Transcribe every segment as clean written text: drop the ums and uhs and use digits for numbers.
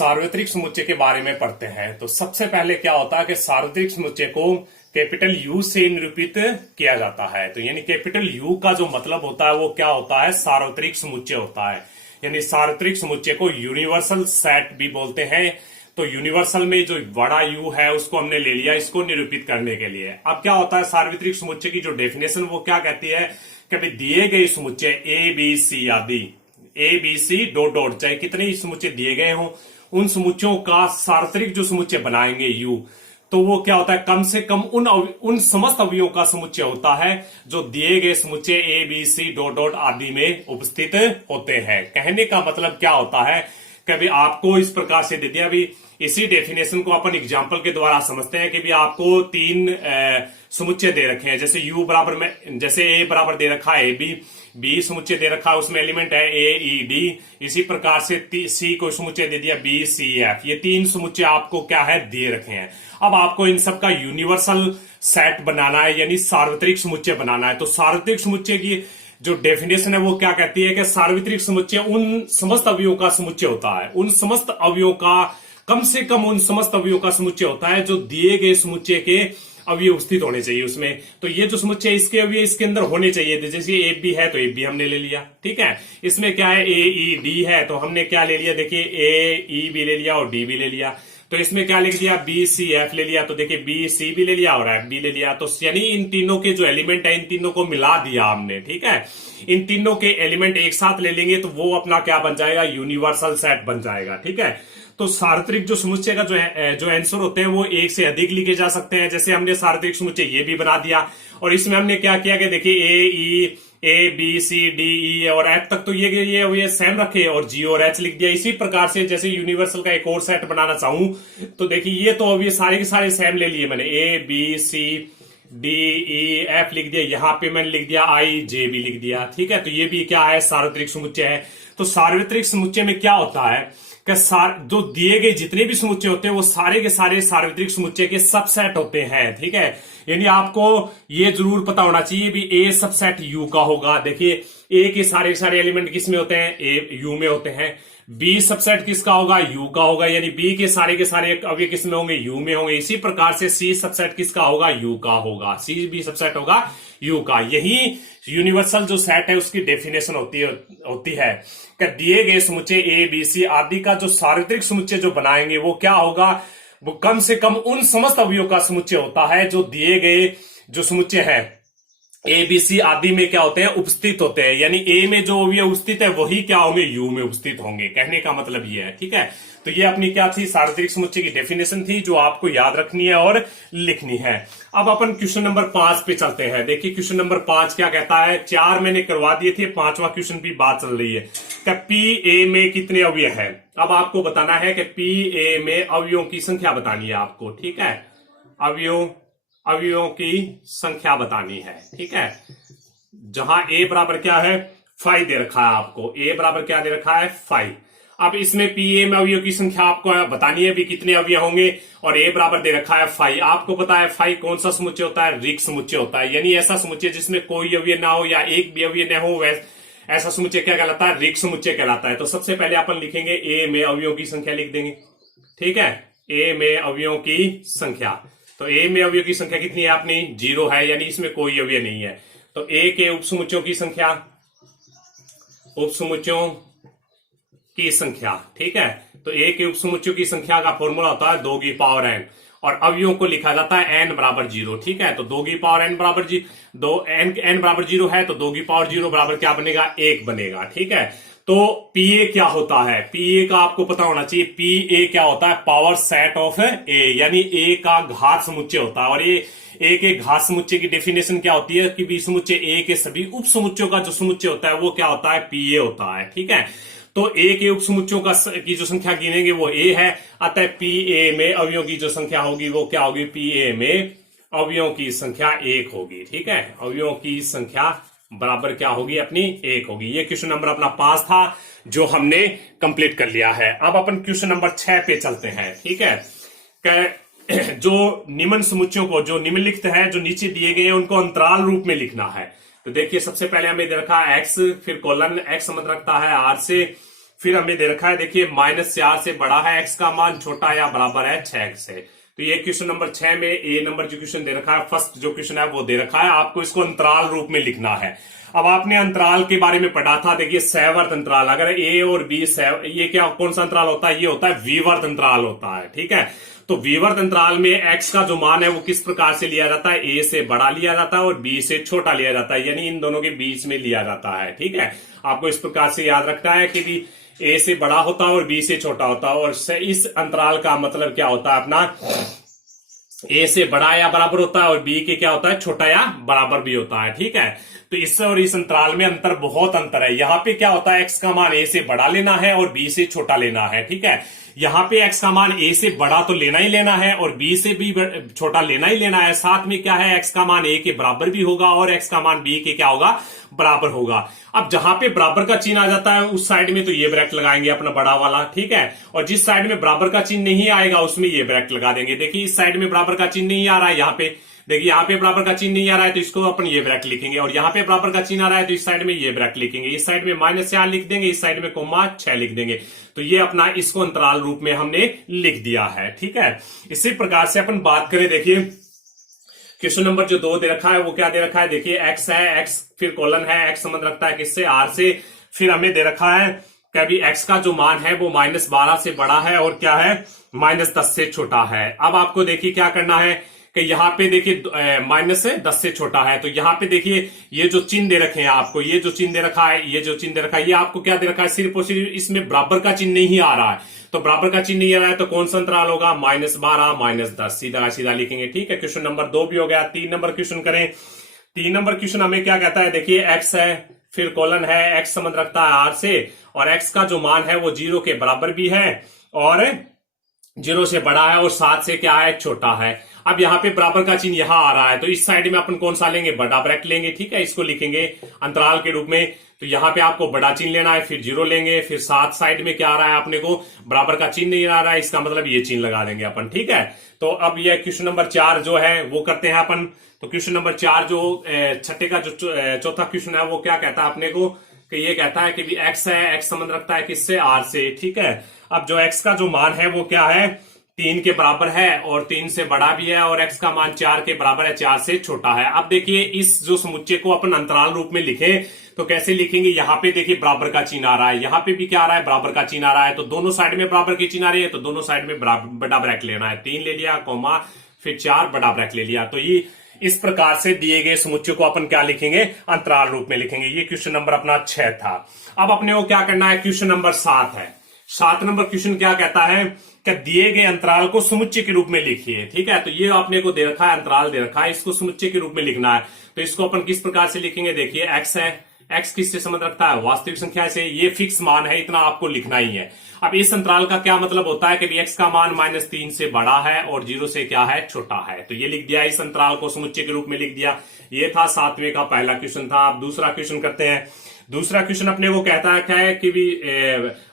सार्वत्रिक समुच्चय के बारे में पढ़ते हैं। तो सबसे पहले क्या होता है कि सार्वत्रिक समुच्चय को कैपिटल यू से निरूपित किया जाता है। तो यानी कैपिटल यू का जो मतलब होता है वो क्या होता है, सार्वत्रिक समुच्चय होता है। यानी सार्वत्रिक समुच्चय को यूनिवर्सल सेट भी बोलते हैं। तो यूनिवर्सल में जो बड़ा यू है उसको हमने ले लिया इसको निरूपित करने के लिए। अब क्या होता है, सार्वत्रिक समुच्चय की जो डेफिनेशन वो क्या कहती है कि भाई दिए गए समुच्चय ए बी सी आदि A B C dot dot चाहे कितने ही समुच्चय दिए गए हों, उन समुच्चयों का सार्वत्रिक जो समुच्चय बनाएंगे यू, तो वो क्या होता है, कम से कम उन समस्त अवयवों का समुच्चय होता है जो दिए गए समुच्चय A B C dot dot आदि में उपस्थित होते हैं। कहने का मतलब क्या होता है कि भी आपको इस प्रकार से दे दिया। भी इसी डेफिनेशन को अपन एग्जांपल के द्वारा समझते हैं कि भी आपको तीन समुच्चय दे रखे हैं। जैसे यू बराबर में, जैसे ए बराबर दे रखा है ए बी, बी समुच्चय दे रखा है उसमें एलिमेंट है ए ई डी। इसी प्रकार से सी को समुच्चय दे दिया बी सी एफ। ये तीन समुच्चय आपको क्या है दिए रखे हैं। अब आपको इन सब का यूनिवर्सल सेट बनाना है यानी सार्वत्रिक समुच्चय बनाना है। तो सार्वत्रिक समुच्चय की जो डेफिनेशन है वो क्या कहती है कि सार्वत्रिक समुच्चय उन समस्त अवयवों का समुच्चय होता है, उन समस्त अवयवों का कम से कम उन समस्त अवयवों का समुच्चय होता है जो दिए गए समुच्चय के अवयव उपस्थित होने चाहिए उसमें। तो ये जो समुच्चय इसके अवयव इसके अंदर होने चाहिए। जैसे ए बी है तो ए बी हमने ले लिया, ठीक है। इसमें क्या है ए ई डी है तो हमने क्या ले लिया, देखिए ए ई भी ले लिया और डी भी ले लिया। तो इसमें क्या लिख दिया, बी सी एफ ले लिया। तो देखिए बी सी भी ले लिया और एफ भी ले लिया। तो यानी इन तीनों के जो एलिमेंट है इन तीनों को मिला दिया हमने, ठीक है। इन तीनों के एलिमेंट एक साथ ले लेंगे तो वो अपना क्या बन जाएगा, यूनिवर्सल सेट बन जाएगा, ठीक है। तो सार्वत्रिक जो समुच्चय का जो आंसर होते हैं वो एक से अधिक लिखे जा सकते हैं। जैसे हमने सार्वत्रिक समुच्चय ये भी बना दिया और इसमें हमने क्या किया कि देखिए ए बी सी डी ई और एफ तक तो ये सेम रखे और जी और एच लिख दिया। इसी प्रकार से जैसे यूनिवर्सल का एक और सेट बनाना चाहूं तो देखिए ये तो अब ये सारे के सारे सेम ले लिए मैंने, A B C D E F लिख दिया, यहां पे मैंने लिख दिया आई जे भी लिख दिया, ठीक है। तो ये भी क्या है, सार्वत्रिक समुच्चय है। तो सार्वत्रिक समुच्चय में क्या होता है कि जो दिए गए जितने भी समुच्चय होते हैं वो सारे के सारे सार्वत्रिक समुच्चय के सबसेट होते हैं, ठीक है। यानी आपको ये जरूर पता होना चाहिए भी ए सबसेट यू का होगा। देखिए ए के सारे एलिमेंट किस में होते हैं, ए यू में होते हैं। बी सबसेट किसका होगा, यू का होगा, यानी बी के सारे अवयव किस में होंगे, यू में होंगे। इसी प्रकार से सी सबसेट किसका होगा, यू का होगा, सी भी सबसेट होगा यू का। यही यूनिवर्सल जो सेट है उसकी डेफिनेशन होती है कि दिए गए समुच्चय ए बी सी आदि का जो सार्वत्रिक समुच्चय जो बनाएंगे वो क्या होगा, वो कम से कम उन समस्त अवयवों का समुच्चय होता है जो दिए गए जो समुच्चय है ए बी सी आदि में क्या होते हैं, उपस्थित होते हैं। यानी ए में जो अवयव उपस्थित है वही क्या होंगे, यू में उपस्थित होंगे। कहने का मतलब ये है, ठीक है। तो ये अपनी क्या थी, सार्वत्रिक समुच्चय की डेफिनेशन थी जो आपको याद रखनी है और लिखनी है। अब अपन क्वेश्चन नंबर 5 पे चलते हैं। देखिए क्वेश्चन नंबर 5 क्या कहता है, 4 मैंने करवा दिए थे, 5वां क्वेश्चन की बात चल रही है कि पी ए में कितने अवयव है। अब आपको बताना है कि पी ए में अवयवों की संख्या बतानी है आपको, ठीक है। अवयवों की संख्या बतानी है, ठीक है। जहां ए बराबर क्या है, 5 दे रखा है आपको, ए बराबर क्या दे रखा है, 5। अब इसमें पी ए में अवयव की संख्या आपको बतानी है भी कितने अवयव होंगे और ए बराबर दे रखा है 5। आपको पता है 5 कौन सा समुच्चय होता है, रिक्त समुच्चय होता है। यानी ऐसा समुच्चय जिसमें कोई अवयव ना हो या एक भी अवयव न हो, ऐसा समुच्चय क्या कहलाता है, रिक्त समुच्चय कहलाता है। तो सबसे पहले अपन लिखेंगे ए में अवयवों की संख्या लिख देंगे, ठीक है। ए में अवयवों की संख्या, तो ए में अवयव की संख्या कितनी है अपनी, 0 है, यानी इसमें कोई अवयव नहीं है। तो ए के उपसमुच्चयों की संख्या, उपसमुच्चयों की संख्या, ठीक है। तो ए के उपसमुच्चयों की संख्या का फॉर्मूला होता है 2 की पावर n और अवयवों को लिखा जाता है n बराबर 0, ठीक है। तो 2 की पावर n बराबर n बराबर 0 है तो 2 की पावर 0 बराबर क्या बनेगा, 1 बनेगा, ठीक है। तो पीए क्या होता है, पीए का आपको पता होना चाहिए। पीए क्या होता है, पावर सेट ऑफ ए, यानी ए का घात समुच्चय होता है। और ये ए के घात समुच्चय की डेफिनेशन क्या होती है कि समुच्चय ए के सभी उप समुच्चयों का जो समुच्चय होता है वो क्या होता है, पीए होता है, ठीक है। तो ए के उप समुच्चयों की जो संख्या गिनेंगे वो ए है, अतः पीए में अवयवों की जो संख्या होगी वो क्या होगी, पीए में अवयवों की संख्या 1 होगी, ठीक है। अवयवों की संख्या बराबर क्या होगी अपनी, 1 होगी। ये क्वेश्चन नंबर अपना 5 था जो हमने कंप्लीट कर लिया है। अब अपन क्वेश्चन नंबर 6 पे चलते हैं, ठीक है। जो निम्न समुच्चयों को, जो निम्नलिखित है, जो नीचे दिए गए हैं उनको अंतराल रूप में लिखना है। तो देखिए सबसे पहले हमें दे रखा है एक्स, फिर कोलन, एक्स संबंध रखता है आर से, फिर हमें दे रखा है देखिए -4 से बड़ा है x का मान, छोटा या बराबर है 6x से। तो ये क्वेश्चन नंबर 6 में ए नंबर जो क्वेश्चन दे रखा है, फर्स्ट जो क्वेश्चन है वो दे रखा है, आपको इसको अंतराल रूप में लिखना है। अब आपने अंतराल के बारे में पढ़ा था, देखिए सैवर्त अंतराल, अगर ए और बी ये क्या कौन सा अंतराल होता है, ये होता है विवर्त अंतराल होता है, ठीक है। तो विवर्त अंतराल में एक्स का जो मान है वो किस प्रकार से लिया जाता है, ए से बड़ा लिया जाता है और बी से छोटा लिया जाता है, यानी इन दोनों के बीच में लिया जाता है, ठीक है। आपको इस प्रकार से याद रखना है कि भी ए से बड़ा होता है और बी से छोटा होता है, और इस अंतराल का मतलब क्या होता है अपना, ए से बड़ा या बराबर होता है और बी के क्या होता है, छोटा या बराबर भी होता है, ठीक है। तो इस और इस अंतराल में बहुत अंतर है। यहाँ पे क्या होता है, एक्स का मान ए से बड़ा लेना है और बी से छोटा लेना है, ठीक है। यहाँ पे एक्स का मान ए से बड़ा तो लेना ही लेना है और बी से भी छोटा लेना ही लेना है। साथ में क्या है, एक्स का मान ए के बराबर भी होगा और एक्स का मान बी के क्या होगा, बराबर होगा। अब जहां पे बराबर का चिन्ह आ जाता है उस साइड में तो ये ब्रैकेट लगाएंगे अपना बड़ा वाला, ठीक है। और जिस साइड में बराबर का चिन्ह नहीं आएगा उसमें ये ब्रैकेट लगा देंगे। देखिए इस साइड में बराबर का चिन्ह नहीं आ रहा है, यहाँ पे देखिए यहाँ पे बराबर का चिन्ह नहीं आ रहा है तो इसको अपन ये ब्रैकेट लिखेंगे, और यहाँ पे बराबर का चिन्ह आ रहा है तो इस साइड में ये ब्रैकेट लिखेंगे, इस साइड में -4 लिख देंगे, इस साइड में -6 लिख देंगे। तो ये अपना इसको अंतराल रूप में हमने लिख दिया है, ठीक है। इसी प्रकार से अपन बात करें, देखिए क्वेश्चन नंबर जो 2 दे रखा है वो क्या दे रखा है, देखिए एक्स है, एक्स फिर कॉलन है, एक्स संबंध रखता है किससे, आर से। फिर हमें दे रखा है कि अभी एक्स का जो मान है वो -12 से बड़ा है और क्या है, -10 से छोटा है। अब आपको देखिए क्या करना है कि यहाँ पे देखिए -10 से छोटा है, तो यहाँ पे देखिए ये जो चिन्ह दे रखे हैं आपको, ये जो चिन्ह दे रखा है, ये जो चिन्ह दे रखा है, ये आपको क्या दे रखा है, सिर्फ और सिर्फ इसमें बराबर का चिन्ह नहीं आ रहा है। तो बराबर का चिन्ह नहीं आ रहा है तो कौन सा अंतराल होगा, -12 -10, सीधा सीधा लिखेंगे, ठीक है। क्वेश्चन नंबर 2 भी हो गया। 3 नंबर क्वेश्चन करें। 3 नंबर क्वेश्चन हमें क्या कहता है, देखिए एक्स है, फिर कॉलन है, एक्स संबंध रखता है आर से, और एक्स का जो मान है वो 0 के बराबर भी है और 0 से बड़ा है और 7 से क्या है, छोटा है। अब यहाँ पे बराबर का चिन्ह यहाँ आ रहा है तो इस साइड में अपन कौन सा लेंगे, बड़ा ब्रैकेट लेंगे, ठीक है। इसको लिखेंगे अंतराल के रूप में। तो यहाँ पे आपको बड़ा चिन्ह लेना है, फिर 0 लेंगे, फिर 7 साइड में क्या आ रहा है अपने को, बराबर का चिन्ह नहीं आ रहा है, इसका मतलब ये चिन्ह लगा देंगे अपन, ठीक है। तो अब ये क्वेश्चन नंबर 4 जो है वो करते हैं अपन। तो क्वेश्चन नंबर 4 जो छठे का जो चौथा क्वेश्चन है वो क्या कहता है अपने को, कि ये कहता है कि भी एक्स है, एक्स संबंध रखता है किससे, आर से, ठीक है। अब जो एक्स का जो मान है वो क्या है, 3 के बराबर है और 3 से बड़ा भी है, और एक्स का मान 4 के बराबर है, 4 से छोटा है। अब देखिए इस जो समुच्चय को अपन अंतराल रूप में लिखे तो कैसे लिखेंगे, यहाँ पे देखिए बराबर का चिन्ह आ रहा है, यहाँ पे भी क्या आ रहा है, बराबर का चिन्ह आ रहा है, तो दोनों साइड में बराबर की चिन्ह आ रही है तो दोनों साइड में बड़ा ब्रैकेट लेना है। 3 ले लिया, कॉमा, फिर 4 बड़ा ब्रैकेट ले लिया। तो ये इस प्रकार से दिए गए समुच्चय को अपन क्या लिखेंगे, अंतराल रूप में लिखेंगे। ये क्वेश्चन नंबर अपना 6 था। अब अपने को क्या करना है, क्वेश्चन नंबर 7 है। 7 नंबर क्वेश्चन क्या कहता है कि दिए गए अंतराल को समुच्चय के रूप में लिखिए, ठीक है। तो ये आपने को दे रखा है, अंतराल दे रखा है, इसको समुच्चय के रूप में लिखना है। तो इसको अपन किस प्रकार से लिखेंगे, देखिए एक्स है, एक्स किससे संबंध रखता है, वास्तविक संख्या से, ये फिक्स मान है, इतना आपको लिखना ही है। अब इस अंतराल का क्या मतलब होता है कि एक्स का मान -3 से बड़ा है और 0 से क्या है, छोटा है। तो ये लिख दिया, इस अंतराल को समुच्चय के रूप में लिख दिया। ये था 7वें का पहला क्वेश्चन था। अब दूसरा क्वेश्चन करते हैं। दूसरा क्वेश्चन अपने को कहता है कि भी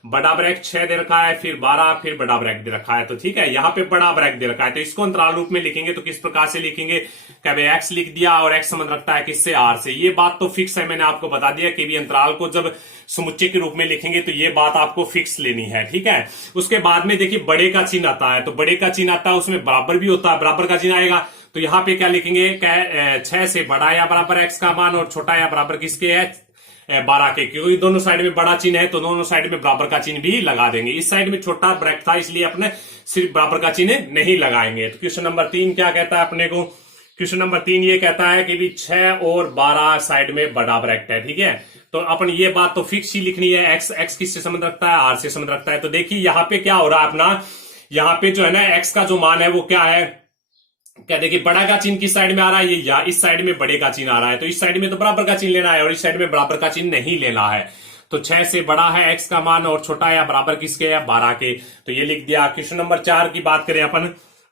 बड़ा ब्रैकेट 6 दे रखा है, फिर 12, फिर बड़ा ब्रैकेट दे रखा है, तो ठीक है। यहाँ पे बड़ा ब्रैकेट दे रखा है तो इसको अंतराल रूप में लिखेंगे तो किस प्रकार से लिखेंगे, कि एक्स लिख दिया और एक्स संबंध रखता है किससे, आर से। ये बात तो फिक्स है, मैंने आपको बता दिया कि भी अंतराल को जब समुच्चय के रूप में लिखेंगे तो ये बात आपको फिक्स लेनी है, ठीक है। उसके बाद में देखिए बड़े का चिन्ह आता है, तो बड़े का चिन्ह आता है उसमें बराबर भी होता है, बराबर का चिन्ह आएगा तो यहाँ पे क्या लिखेंगे, 6 से बड़ा या बराबर एक्स का मान और छोटा या बराबर किसके है, 12 के, क्योंकि दोनों साइड में बड़ा चिन्ह है तो दोनों साइड में बराबर का चिन्ह भी लगा देंगे। इस साइड में छोटा ब्रैकेट था इसलिए अपने सिर्फ बराबर का चिन्ह नहीं लगाएंगे। तो क्वेश्चन नंबर 3 क्या कहता है अपने को, क्वेश्चन नंबर 3 ये कहता है कि भी 6 और 12 साइड में बड़ा ब्रैकेट है, ठीक है। तो अपन ये बात तो फिक्स ही लिखनी है, एक्स किससे संबंध रखता है, आर से संबंध रखता है। तो देखिए यहाँ पे क्या हो रहा है अपना, यहाँ पे जो है ना एक्स का जो मान है वो क्या है, क्या देखिए बड़ा का चिन्ह किस साइड में आ रहा है, ये या इस साइड में बड़े का चिन्ह आ रहा है, तो इस साइड में तो बराबर का चिन्ह लेना है और इस साइड में बराबर का चिन्ह नहीं लेना है। तो 6 से बड़ा है एक्स का मान और छोटा या बराबर किसके है, 12 के, तो ये लिख दिया। क्वेश्चन नंबर 4 की बात करें अपन।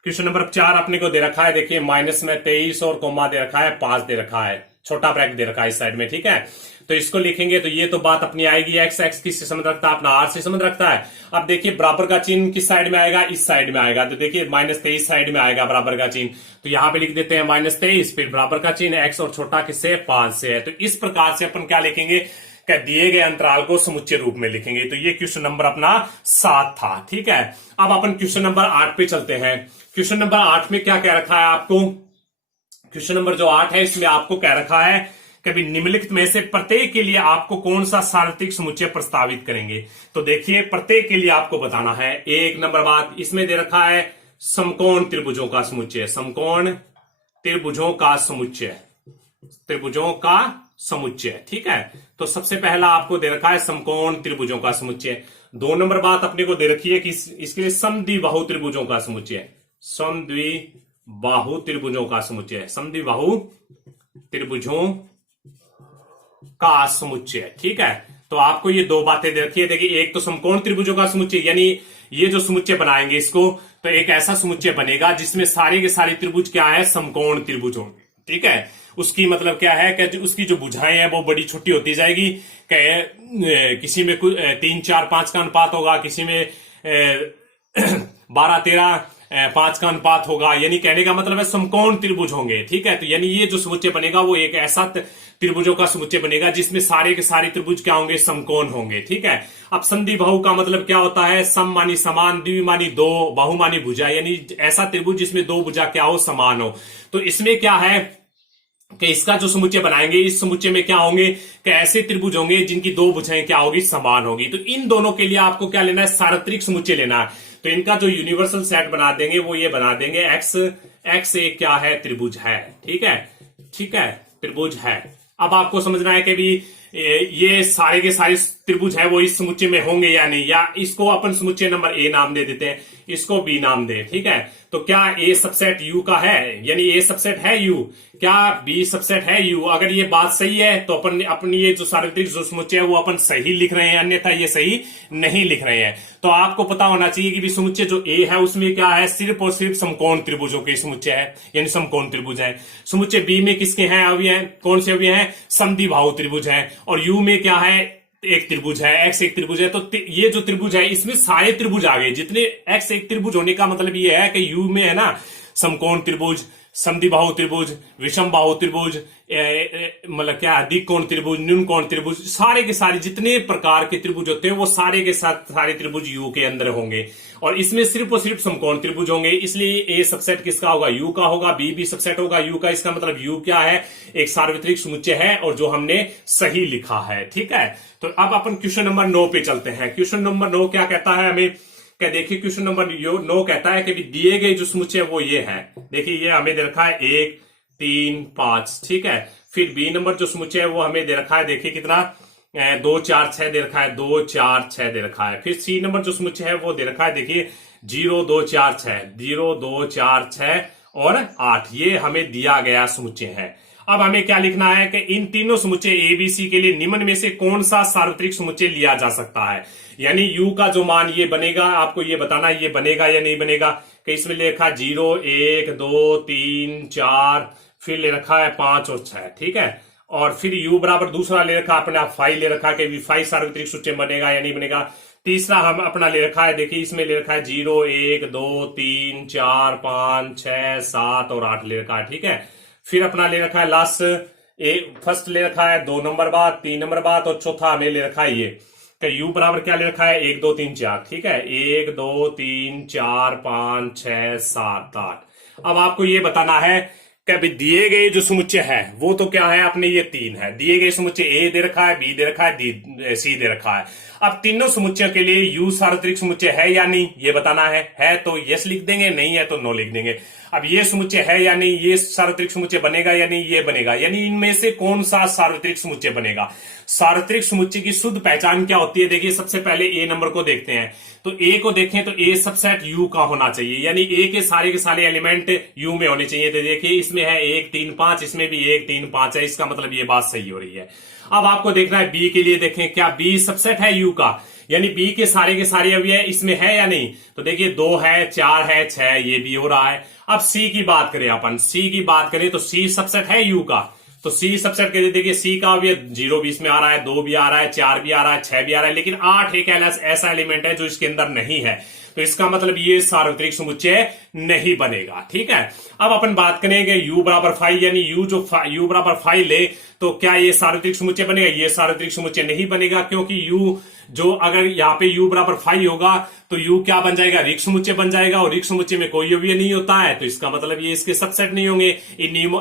क्वेश्चन नंबर 4 अपने को दे रखा है, देखिए माइनस में 23 और कोमा दे रखा है, 5 दे रखा है, छोटा ब्रैकेट दे रखा है इस साइड में, ठीक है। तो इसको लिखेंगे तो ये तो बात अपनी आएगी, एक्स किससे संबंध रखता है, अपना आर से संबंध रखता है। अब देखिए बराबर का चिन्ह किस साइड में आएगा, इस साइड में आएगा, तो देखिए -23 साइड में आएगा बराबर का चिन्ह, तो यहां पे लिख देते हैं -23, फिर बराबर का चिन्ह एक्स और छोटा किससे, 5 से है। तो इस प्रकार से अपन क्या लिखेंगे क्या दिए गए अंतराल को समुच्चय रूप में लिखेंगे। तो ये क्वेश्चन नंबर अपना 7 था। ठीक है, अब अपन क्वेश्चन नंबर 8 पे चलते हैं। क्वेश्चन नंबर 8 में क्या कह रखा है आपको, क्वेश्चन नंबर जो 8 है इसमें आपको कह रखा है कभी निम्नलिखित में से प्रत्येक के लिए आपको कौन सा सार्वत्रिक समुच्चय प्रस्तावित करेंगे। तो देखिए प्रत्येक के लिए आपको बताना है। एक नंबर बात इसमें दे रखा है समकोण त्रिभुजों का समुच्चय, समकोण त्रिभुजों का समुच्चय, त्रिभुजों का समुच्चय। ठीक है, तो सबसे पहला आपको दे रखा है समकोण त्रिभुजों का समुच्चय। 2 नंबर बात अपने को दे रखी है कि इसके लिए समद्विबाहु त्रिभुजों का समुच्चय, समद्विबाहु त्रिभुजों का समुच्चय, समद्विबाहु त्रिभुजों का समुच्चय। ठीक है, तो आपको ये 2 बातें दे रखी है। देखिए एक तो समकोण त्रिभुजों का समुच्चय, यानी ये जो समुच्चय बनाएंगे इसको, तो एक ऐसा समुच्चय बनेगा जिसमें सारे के सारे त्रिभुज क्या है, समकोण त्रिभुज होंगे। ठीक है, उसकी मतलब क्या है कि उसकी जो भुजाएं हैं वो बड़ी छोटी होती जाएगी। किसी में 3, 4, 5 का अनुपात होगा, किसी में 12, 13, 5 का अनुपात होगा। यानी कहने का मतलब है समकोण त्रिभुज होंगे। ठीक है, तो यानी ये जो समुच्चय बनेगा वो एक ऐसा त्रिभुजों का समुच्चय बनेगा जिसमें सारे के सारे त्रिभुज क्या होंगे, समकोण होंगे। ठीक है, अब समद्विबाहु का मतलब क्या होता है, सम मानी समान, द्वि मानी दो, बाहु मानी भुजा, यानी ऐसा त्रिभुज जिसमें 2 भुजा क्या हो, समान हो। तो इसमें क्या है कि इसका जो समुच्चय बनाएंगे इस समुच्चय में क्या होंगे कि ऐसे त्रिभुज होंगे जिनकी 2 भुजाएं क्या होगी, समान होगी। तो इन दोनों के लिए आपको क्या लेना है, सार्वत्रिक समुच्चय लेना है। तो इनका जो यूनिवर्सल सेट बना देंगे वो ये बना देंगे एक्स एक क्या है, त्रिभुज है। ठीक है, ठीक है, त्रिभुज है। अब आपको समझना है कि भी ये सारे के सारे त्रिभुज है वो इस समुच्चय में होंगे या नहीं, या इसको अपन समुच्चय नंबर ए नाम दे देते हैं, इसको बी नाम दे। ठीक है, तो क्या ए सबसेट यू का है, यानी ए सबसेट है यू, क्या बी सबसेट है यू। अगर ये बात सही है तो अपन अपनी ये जो सार्वत्रिक जो समुच्चय है वो अपन सही लिख रहे हैं, अन्यथा ये सही नहीं लिख रहे हैं। तो आपको पता होना चाहिए कि भी समुच्चय जो ए है उसमें क्या है, सिर्फ और सिर्फ समकोण त्रिभुजों के समुच्चय है, यानी समकोण त्रिभुज है। समुच्चय बी में किसके हैं अवयव हैं, कौन से अवयव हैं, समद्विबाहु त्रिभुज है। और यू में क्या है, एक त्रिभुज है, एक्स एक त्रिभुज है। तो ये जो त्रिभुज है इसमें सारे त्रिभुज आ गए जितने, एक्स एक त्रिभुज होने का मतलब ये है कि यू में है ना समकोण त्रिभुज, समद्विबाहु त्रिभुज, विषम बाहु त्रिभुज, मतलब क्या अधिक कोण त्रिभुज, न्यून कोण त्रिभुज, सारे के सारे जितने प्रकार के त्रिभुज होते हैं वो सारे के साथ सारे त्रिभुज यू के अंदर होंगे। और इसमें सिर्फ और सिर्फ समकोण त्रिभुज होंगे, इसलिए ए सबसेट किसका होगा, यू का होगा, बी भी सबसेट होगा यू का। इसका मतलब यू क्या है, एक सार्वत्रिक समुच्चय है, और जो हमने सही लिखा है। ठीक है, तो अब अपन क्वेश्चन नंबर 9 पे चलते हैं। क्वेश्चन नंबर 9 क्या कहता है हमें, क्या देखिए क्वेश्चन नंबर 9 कहता है कि दिए गए जो समुच्चय वो ये है। देखिए ये हमें दे रखा है 1, 3, 5। ठीक है, फिर बी नंबर जो समुच्चय है वो हमें दे रखा है, देखिए कितना 2, 4, 6 दे रखा है, 2, 4, 6 दे रखा है। फिर सी नंबर जो समुच्चय है वो दे रखा है, देखिए 0, 2, 4, 6, 0, 2, 4, 6 और 8, ये हमें दिया गया समुच्चय है। अब हमें क्या लिखना है कि इन तीनों समुच्चय एबीसी के लिए निम्न में से कौन सा सार्वत्रिक समुच्चय लिया जा सकता है। यानी यू का जो मान ये बनेगा, आपको ये बताना ये बनेगा या नहीं बनेगा। कि इसमें ले रखा 0, 1, 2, 3, 4, फिर ले रखा है 5 और 6। ठीक है, और फिर यू बराबर दूसरा ले रखा अपने आप 5 ले रखा कि 5 सार्वत्रिक समुच्चय बनेगा या नहीं बनेगा। तीसरा हम अपना ले रखा है, देखिए इसमें ले रखा है 0, 1, 2, 3, 4, 5, 6, 7 और 8 ले रखा है। ठीक है, फिर अपना ले रखा है लास्ट फर्स्ट ले रखा है 2 नंबर बाद, 3 नंबर बाद, और चौथा हमें ले रखा है ये कि यू बराबर क्या ले रखा है 1, 2, 3, 4। ठीक है, 1, 2, 3, 4, 5, 6, 7, 8। अब आपको ये बताना है कि दिए गए जो समुच्चय है वो तो क्या है अपने ये 3 है। दिए गए समुच्चय ए दे रखा है, बी दे रखा है, सी दे रखा है। अब तीनों समुच्चयों के लिए यू सार्वत्रिक समुच्चय है या नहीं ये बताना है तो यस लिख देंगे, नहीं है तो नो लिख देंगे। अब ये समुच्चय है या नहीं, ये सार्वत्रिक समुच्चय बनेगा या नहीं, ये बनेगा। यानी इनमें से कौन सा सार्वत्रिक समुच्चय बनेगा। सार्वत्रिक समुच्चय की शुद्ध पहचान क्या होती है, देखिए सबसे पहले ए नंबर को देखते हैं। तो ए को देखें तो ए सबसेट यू का होना चाहिए, यानी ए के सारे एलिमेंट यू में होने चाहिए। तो देखिए इसमें है 1, 3, 5, इसमें भी 1, 3, 5 है, इसका मतलब ये बात सही हो रही है। अब आपको देखना है बी के लिए, देखें क्या बी सबसेट है यू का, यानी बी के सारे अवयव इसमें है या नहीं। तो देखिए 2 है, 4 है, 6, ये भी हो रहा है। अब सी की बात करें अपन, सी की बात करें तो सी सबसेट है यू का। तो सी सबसेट के लिए देखिए सी का अवयव 0 भी इसमें आ रहा है, 2 भी आ रहा है, 4 भी आ रहा है, 6 भी आ रहा है, लेकिन 8 एक ऐसा एलिमेंट है जो इसके अंदर नहीं है। तो इसका मतलब ये सार्वत्रिक समुच्चय नहीं बनेगा। ठीक है, अब अपन बात करेंगे u बराबर 5, यानी u बराबर 5 ले तो क्या ये सार्वत्रिक समुच्चय बनेगा? ये सार्वत्रिक समुच्चय नहीं बनेगा, क्योंकि u जो अगर यहाँ पे u बराबर 5 होगा तो u क्या बन जाएगा? ऋक समुच्चय बन जाएगा, और ऋक समुच्चय में कोई अवयव नहीं होता है, तो इसका मतलब ये इसके सबसेट नहीं होंगे,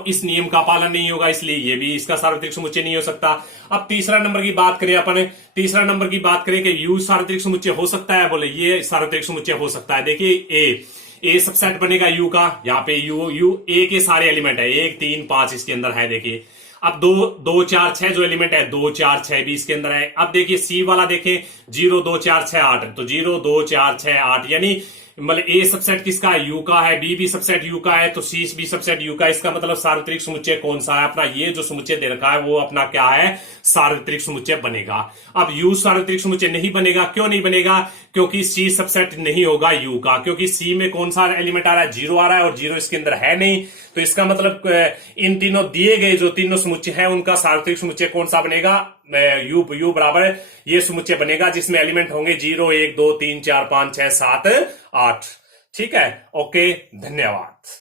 इस नियम का पालन नहीं होगा, इसलिए ये भी इसका सार्वत्रिक समुच्चय नहीं हो सकता। अब तीसरा नंबर की बात करें अपन, तीसरा नंबर की बात करें कि u सार्वत्रिक समुच्चय हो सकता है, बोले ये सार्वत्रिक समुच्चय हो सकता है। देखिए ए सबसेट बनेगा u का, यहाँ पे u a के सारे एलिमेंट है, 1 3 5 इसके अंदर है। देखिए अब 2 2 4 6 जो एलिमेंट है 2 4 6 भी इसके अंदर है। अब देखिए सी वाला देखें 0 2 4 6 8, तो 0 2 4 6 8 यानी मतलब ए सबसेट किसका है? यू का है, बी भी सबसेट यू का है, तो सी भी सबसेट यू का है। इसका मतलब सार्वत्रिक समुच्चय कौन सा है? अपना ये जो समुच्चय दे रखा है वो अपना क्या है? सार्वत्रिक समुच्चय बनेगा। अब यू सार्वत्रिक समुच्चय नहीं बनेगा, क्यों नहीं बनेगा? क्योंकि सी सबसेट नहीं होगा यू का, क्योंकि सी में कौन सा एलिमेंट आ रहा है? 0 आ रहा है, और 0 इसके अंदर है नहीं, तो इसका मतलब इन तीनों दिए गए जो तीनों समुच्चय है उनका सार्वत्रिक समुच्चय कौन सा बनेगा? यू बराबर ये समुच्चय बनेगा जिसमें एलिमेंट होंगे 0 1 2 3 4 5 6 7 8। ठीक है, ओके, धन्यवाद।